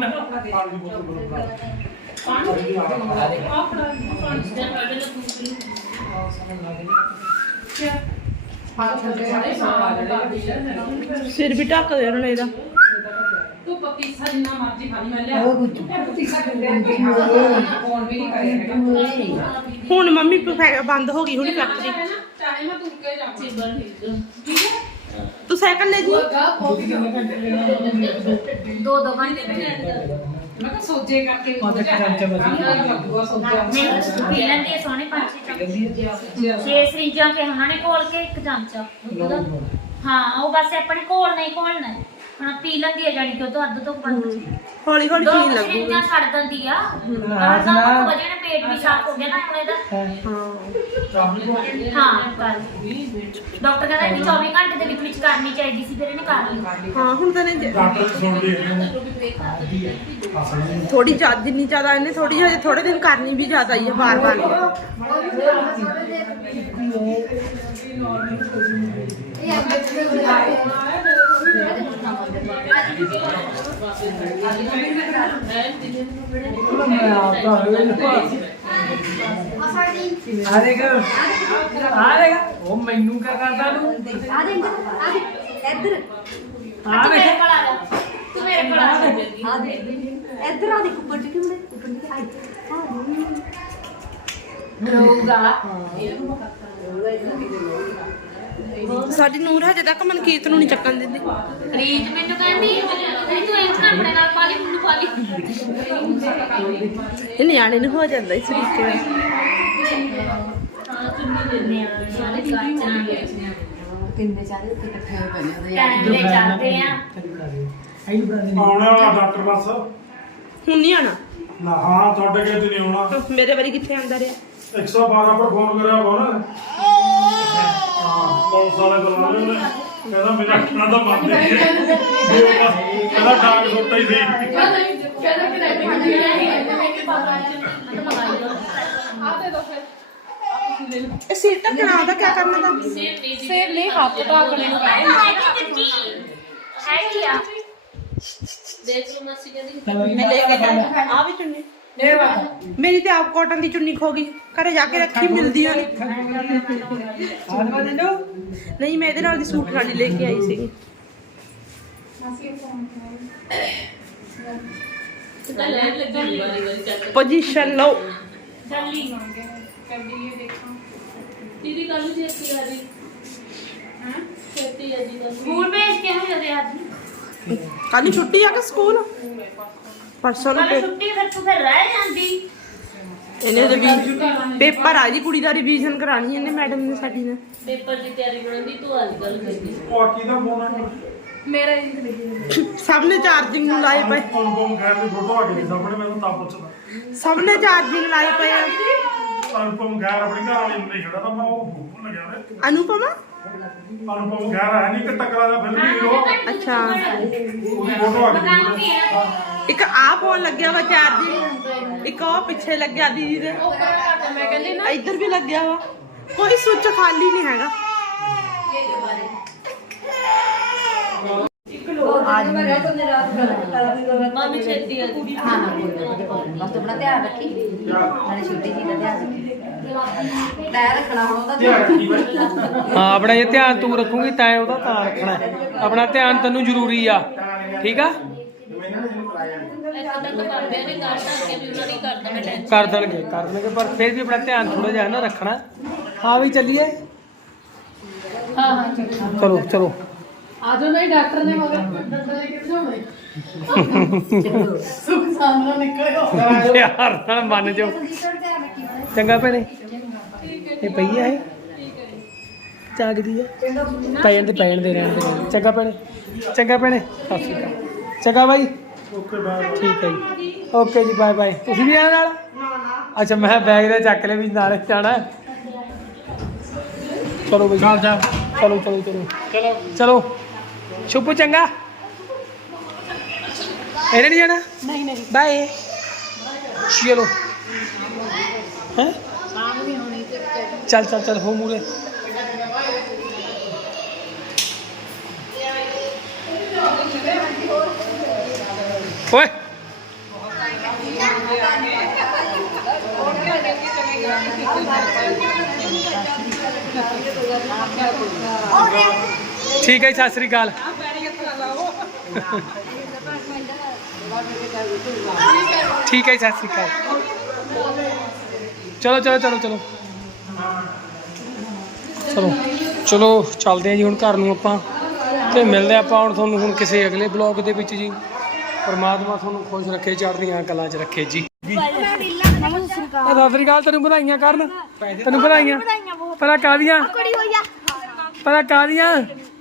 S9: ਸਿਰ ਵੀ ਢੱਕ ਦੇ ਉਹਨਾਂ ਇਹਦਾ
S6: ਤੂੰ ਪਤੀਸਾ ਜਿੰਨਾ ਮਰਜ਼ੀ ਖਾ ਲਈ ਮੈਂ ਲਿਆ
S3: ਉਹ ਗੁੱਜੂ
S6: ਪਤੀਸਾ ਕਿੰਨੇ ਫੋਨ ਵੀ ਨਹੀਂ ਕਰਿਆ
S9: ਹੁਣ ਮੰਮੀ ਫੈ- ਬੰਦ ਹੋ ਗਈ ਹੁਣ ਫੈਕਟਰੀ
S6: ਚਾਹੇ ਮੈਂ ਤੁਰ ਕੇ ਜਾਵਾਂ
S9: ਤੂੰ ਸਾਈਕਲ ਲੈ ਜੀ
S5: ਦੋ ਦੋ ਘੰਟੇ
S6: ਮੈਂ ਤਾਂ ਸੋਚੇ ਕਰਕੇ
S1: ਉਹਦੇ ਚਮਚਾ
S6: ਲੱਗੂਗਾ ਸੋਚਿਆ
S5: ਨਹੀਂ ਪੀ ਲੈਂਦੀ ਹੈ ਸੋਹਣੇ ਪੰਜ ਛੇ ਚਮਚੇ ਛੇ ਸਰੀਜਾਂ ਕੇ ਉਹਨਾਂ ਨੇ ਘੋਲ ਕੇ ਇੱਕ ਚਮਚਾ ਉਹਦਾ ਹਾਂ ਉਹ ਬਸ ਆਪਣੇ ਘੋਲ ਨਹੀਂ ਘੋਲਣਾ ਹੈ। ਹੁਣ ਪੀ ਲੈਂਦੀ ਹੈ ਜਾਨੀ ਕਿ ਉਹ ਤੋਂ ਅੱਧ ਤੋਂ ਪੰਜ
S9: ਹੌਲੀ ਹੌਲੀ
S5: ਦੋ
S9: ਪੀਣ ਲੱਗੂ
S5: ਸਰੀਜਾਂ ਛੱਡ ਦਿੰਦੀ ਆ ਪਰ ਨਾ ਵਜੇ ਨੇ ਪੇਟ ਵੀ ਸਾਫ਼ ਹੋ ਗਿਆ ਨਾ ਹੁਣ ਇਹਦਾ ਹਾਂ ਕਰ ਡਾਕਟਰ ਕਹਿੰਦਾ ਕਿ ਚੌਵੀ ਘੰਟੇ ਦੇ ਵਿੱਚ ਵਿੱਚ ਕਰਨੀ ਚਾਹੀਦੀ ਸੀ ਫਿਰ ਇਹਨੇ ਕਰ ਲਈ
S9: ਹਾਂ ਹੁਣ ਤਾਂ ਨੇ
S4: ਡਾਕਟਰ ਸੁਣ ਲਈ
S9: ਥੋੜੀ ਜ਼ਿਆਦਾ ਜਿੰਨੀ ਜ਼ਿਆਦਾ ਇਹਨੇ ਥੋੜੀ ਹਜੇ ਥੋੜੇ ਦਿਨ ਕਰਨੀ ਵੀ ਜ਼ਿਆਦਾ ਹੀ ਹੈ ਬਾਰ ਬਾਰ
S1: ਆਰੇਗਾ ਆਰੇਗਾ ਉਹ ਮੈਨੂੰ ਕੀ ਕਰਦਾ ਤੂੰ
S3: ਆ ਦੇ ਆ ਦੇ ਇੱਧਰ
S5: ਤੂੰ ਮੇਰੇ ਕੋਲ ਆ ਜਾ ਤੂੰ ਮੇਰੇ ਕੋਲ ਆ ਜਾ
S3: ਆ ਦੇ ਇੱਧਰ ਆ ਦੇ ਉੱਪਰ ਜੀ ਕਿਉਂ ਉੱਪਰ ਜੀ ਆ
S5: ਰੋਊਗਾ
S9: ਸਾਡੀ ਨੂਰ ਹਜੇ ਤੱਕ ਮਨਕੀਰਤ ਨੂੰ ਨਹੀਂ ਚੱਕਣ ਦਿੰਦੀ
S5: ਰੀਜ ਮੈਨੂੰ ਕਹਿੰਦੀ ਨਹੀਂ ਤੂੰ ਇਹ ਆਪਣੇ ਨਾਲ ਪਾ ਲਈ ਮੈਨੂੰ ਪਾ ਲਈ
S9: ਇਹ ਨਿਆਣੇ ਨੂੰ ਹੋ ਜਾਂਦਾ ਇਸ ਤਰੀਕੇ ਨਾਲ
S3: ਕਿੰਨੇ ਚਾਰੇ ਉੱਤੇ ਇਕੱਠੇ ਹੋਏ ਪਏ ਨੇ ਉਹਦੇ
S5: ਕੈਮਰੇ ਚੱਲਦੇ ਆ
S4: ਆਉਣੇ ਵਾਲਾ ਡਾਕਟਰ ਬਸ
S9: ਹੁਣ ਨਹੀਂ ਆਣਾ
S4: ਨਾ ਹਾਂ ਤੁਹਾਡੇ ਕੇ ਤੇ ਨਹੀਂ ਆਉਣਾ
S9: ਮੇਰੇ ਵਾਰੀ ਕਿੱਥੇ ਆਂਦਾ ਰਿਹਾ
S4: ਇੱਕ ਸੌ ਬਾਰਾਂ ਪਰ ਫੋਨ ਕਰਿਆ ਹੋਣਾ ਹਾਂ ਪੁਲਿਸ ਵਾਲੇ ਬੁਲਾ ਲਏ ਉਹਨੇ ਕਹਿੰਦਾ ਮੇਰਾ ਅੱਖਾਂ ਦਾ ਬੰਦ ਨਹੀਂ ਹੈ ਕਹਿੰਦਾ ਡਾਕ ਸੁੱਟਾ ਹੀ ਸੀ
S7: ਕਹਿੰਦਾ ਕਿ ਰੈਡੀ ਕਰ ਲਿਆ ਮੈਂ ਕਿ ਬਾਤ ਆਤੇ ਦੋ ਫਿਰ
S9: ਇਹ ਸਿਰ ਢੱਕਣਾ ਉਹਦਾ ਕੀ ਕਰਨਾ ਦਾ
S7: ਸਿਰ ਨਹੀਂ ਹੱਥ ਢਾਕਣੇ ਨੂੰ
S5: ਹੈ ਕੀ ਆ
S9: ਮੈਂ ਲੈ ਕੇ ਜਾਣਾ ਆ ਵੀ ਚੁੰਨੀ ਮੇਰੀ ਤੇ ਆਪ ਕਾਟਨ ਦੀ ਚੁੰਨੀ ਖੋ ਗਈ ਘਰੇ ਜਾ ਕੇ ਰੱਖੀ ਮਿਲਦੀ ਨਹੀਂ ਨਹੀਂ ਮੈਂ ਇਹਦੇ ਨਾਲ ਦੀ ਸੂਟ ਵਾਲੀ ਲੈ ਕੇ ਆਈ ਸੀਗੀ ਪੋਜੀਸ਼ਨ ਲਓ
S5: ਜਲਦੀ
S7: ਦੀਦੀ ਕੱਲ ਨੂੰ ਛੇਤੀ ਆ ਜੀ ਹਾਂ ਛੇਤੀ ਆ ਜੀ ਕੱਲ
S5: ਸਕੂਲ ਭੇਜ ਕੇ ਹੋ ਜਾਂਦੇ ਅੱਜ
S9: ਕੱਲ ਛੁੱਟੀ ਆ ਕਿ ਸਕੂਲ ਪਰਸੋਂ ਨੂੰ
S5: ਕੱਲ ਛੁੱਟੀ ਫਿਰ ਤੂੰ ਫਿਰ ਰਹਿ ਜਾਂਦੀ
S9: ਇਹਨੇ ਰਿਵੀਜ਼ਨ ਪੇਪਰ ਆ ਜੀ ਕੁੜੀ ਦਾ ਰਿਵੀਜ਼ਨ ਕਰਾਣੀ ਇਹਨੇ ਮੈਡਮ ਨੇ ਸਾਡੀ ਨੇ
S7: ਪੇਪਰ ਦੀ ਤਿਆਰੀ ਬਣਾਉਂਦੀ ਤੂੰ ਅੱਜ ਕੱਲ ਕਰਦੀ
S4: ਉਹ ਆਕੀ ਦਾ ਫੋਨ ਆ
S7: ਮੇਰਾ ਹੀ
S9: ਸਭ ਨੇ ਚਾਰਜਿੰਗ ਨੂੰ ਲਾਏ ਪਏ
S4: ਅਨੁਪਮ ਖੈਰ ਦੀ ਫੋਟੋ ਆ ਗਈ ਸਾਹਮਣੇ ਮੈਨੂੰ ਤਾਂ ਪੁੱਛਦਾ
S9: ਸਭ ਨੇ ਚਾਰਜਿੰਗ ਲਾਏ ਪਏ ਆ
S4: ਅਨੁਪਮ ਖੈਰ ਆਪਣੀ ਘਰ ਵਾਲੀ ਨੂੰ ਨਹੀਂ ਖੜਾ ਤਾਂ ਮੈਂ ਉਹ ਭੁੱਲ ਗਿਆ ਵੇ
S9: ਅਨੁਪਮਾ
S4: ਅਨੁਪਮ ਖੈਰ ਹੈ ਨਹੀਂ ਕਿ ਟੱਕਰਾ ਦਾ ਫਿਲਮ ਹੀ ਉਹ
S9: ਅੱਛਾ
S4: ਉਹਦੀ ਫੋਟੋ ਆ ਗਈ
S9: ਇੱਕ ਆ ਫੋਨ ਲੱਗਿਆ ਵਾ ਚਾਰਜਿੰਗ ਇੱਕ ਉਹ ਪਿੱਛੇ ਲੱਗਿਆ ਦੀਦੀ ਦੇ
S7: ਮੈਂ ਕਹਿੰਦੀ ਨਾ
S9: ਇੱਧਰ ਵੀ ਲੱਗਿਆ ਵਾ ਕੋਈ ਸੁੱਚ ਖਾਲੀ ਨਹੀਂ ਹੈਗਾ
S7: ਮਾਮੀ ਛੇਤੀ ਆ ਜੀ
S3: ਹਾਂ ਹਾਂ ਬਸ ਤੂੰ ਆਪਣਾ ਧਿਆਨ ਰੱਖੀ ਨਾਲੇ ਛੋਟੀ ਜੀ ਦਾ ਧਿਆਨ ਰੱਖੀ ਤੈਅ ਰੱਖਣਾ ਹੁਣ ਉਹਦਾ
S1: ਹਾਂ ਆਪਣਾ ਇਹ ਧਿਆਨ ਤੂੰ ਰੱਖੂਗੀ ਤਾਂ ਉਹਦਾ ਤਾਂ ਰੱਖਣਾ ਹੈ। ਆਪਣਾ ਧਿਆਨ ਤੈਨੂੰ ਜ਼ਰੂਰੀ ਆ ਠੀਕ ਆ
S7: ਇੱਕ ਤਾਂ ਬਾਬਿਆਂ ਨੇ ਕਰ ਕੇ ਵੀ ਉਹਨਾਂ ਨੇ ਕਰਦਾ ਮੈਂ ਟੈਨਸ਼ਨ
S1: ਕਰ ਦੇਣਗੇ ਕਰ ਦੇਣਗੇ ਪਰ ਫਿਰ ਵੀ ਆਪਣਾ ਧਿਆਨ ਥੋੜਾ ਜਿਹਾ ਨਾ ਰੱਖਣਾ ਹਾਂ ਵੀ ਚੱਲੀਏ
S7: ਹਾਂ ਹਾਂ
S1: ਚਲੋ ਚਲੋ
S7: ਆਜੋ ਨਹੀਂ ਡਾਕਟਰ ਨੇ ਮਗਰ ਡਾਕਟਰ ਨੇ ਕਿੱਥੇ ਹੋਵੇ ਸੁਖ ਸਾਹਮਣੇ ਨਿਕਲਿਓ
S1: ਯਾਰ ਨਾਲ ਮੰਨ ਜਾਓ ਚੰਗਾ ਭੈਣੇ ਇਹ ਪਈ ਆ ਇਹ ਜਾਗਦੀ ਆ ਪੈਣ ਦੇ ਪੈਣ ਦੇ ਰਹਿਣ ਦੇ ਚੰਗਾ ਭੈਣੇ ਚੰਗਾ ਭੈਣੇ ਸਤਿ ਸ਼੍ਰੀ ਅਕਾਲ ਚੰਗਾ ਬਾਈ
S4: ਓਕੇ ਬਾਏ
S1: ਠੀਕ ਹੈ ਜੀ ਓਕੇ ਜੀ ਬਾਏ ਬਾਏ ਤੁਸੀਂ ਵੀ ਆਏ ਨਾਲ ਅੱਛਾ ਮੈਂ ਬੈਗ ਦੇ ਚੱਕ ਲੈ ਵੀ ਨਾਲੇ ਜਾਣਾ ਚਲੋ ਬਈ ਚਲੋ ਚਲੋ ਚਲੋ ਚਲੋ ਚਲੋ ਸ਼ੁਭੂ ਚੰਗਾ ਇਹਨੇ ਨਹੀਂ ਜਾਣਾ
S7: ਨਹੀਂ ਨਹੀਂ
S1: ਬਾਏ ਚਲੋ ਹੈ ਚੱਲ ਚੱਲ ਚੱਲ ਹੋ ਮੂਰੇ ਓਏ ਠੀਕ ਹੈ ਜੀ, ਸਤਿ ਸ੍ਰੀ ਅਕਾਲ ਠੀਕ ਹੈ ਜੀ, ਸਤਿ ਸ੍ਰੀ ਅਕਾਲ ਚਲੋ ਚਲੋ ਚਲੋ ਚਲੋ ਚਲੋ ਚਲੋ ਚੱਲਦੇ ਹਾਂ ਜੀ ਹੁਣ ਘਰ ਨੂੰ ਆਪਾਂ ਤੇ ਮਿਲਦੇ ਆਪਾਂ ਹੁਣ ਤੁਹਾਨੂੰ ਹੁਣ ਕਿਸੇ ਅਗਲੇ ਬਲੌਗ ਦੇ ਵਿੱਚ ਜੀ ਪਰਮਾਤਮਾ ਤੁਹਾਨੂੰ ਖੁਸ਼ ਰੱਖੇ ਚੜ੍ਹਦੀਆਂ ਕਲਾਂ 'ਚ ਰੱਖੇ ਜੀ ਸਤਿ ਸ੍ਰੀ ਅਕਾਲ ਤੈਨੂੰ ਵਧਾਈਆਂ ਕਰਨ ਤੈਨੂੰ ਵਧਾਈਆਂ ਪਤਾ ਕਾਹਦੀਆਂ ਪਤਾ ਕਾਹਦੀਆਂ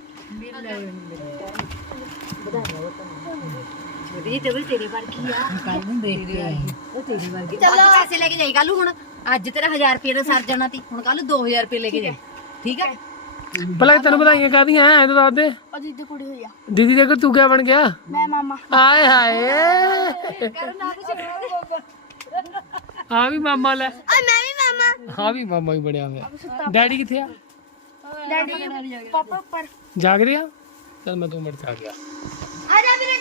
S3: ਜੀ ਤੇ ਵੀ ਤੇਰੇ ਵਰਗੀ ਆ ਕੱਲ ਨੂੰ ਦੇਖ ਕੇ ਆਈ ਉਹ ਤੇਰੀ ਵਰਗੀ ਚੱਲ ਪੈਸੇ ਲੈ ਕੇ ਜਾਈ ਕੱਲ ਹੁਣ ਅੱਜ ਤੇਰਾ ਹਜ਼ਾਰ ਰੁਪਏ ਦਾ ਸਰ ਜਾਣਾ ਤੀ ਹੁਣ ਕੱਲ ਦੋ ਹਜ਼ਾਰ ਰੁਪਏ ਲੈ ਕੇ ਜਾਈ ਠੀਕ ਹੈ
S1: ਭਲਾ ਤੈਨੂੰ ਵਧਾਈਆਂ ਕਾਹਦੀਆਂ ਐ ਤਾਂ ਦੱਸ ਦੇ
S3: ਉਹ ਦੀਦੀ ਕੁੜੀ ਹੋਈ ਆ
S1: ਦੀਦੀ ਦੇ ਤੂੰ ਕਿਆ ਬਣ ਗਿਆ
S3: ਮੈਂ ਮਾਮਾ
S1: ਆਏ ਹਾਏ
S3: ਕਰਨਾ ਤੇ ਛੱਡਣਾ
S1: ਆ ਵੀ ਮਾਮਾ ਲੈ
S3: ਓਏ ਮੈਂ ਵੀ ਮਾਮਾ
S1: ਹਾਂ ਵੀ ਮਾਮਾ ਹੀ ਬਣਿਆ ਹੋਇਆ ਡੈਡੀ ਕਿੱਥੇ ਆ
S3: ਡੈਡੀ ਪਾਪਾ ਉੱਪਰ
S1: ਜਾਗ ਰਿਹਾ ਚੱਲ ਮੈਂ ਦੋ ਮਿੰਟ ਚ ਆ ਗਿਆ
S3: ਆ ਜਾ ਵੀਰੇ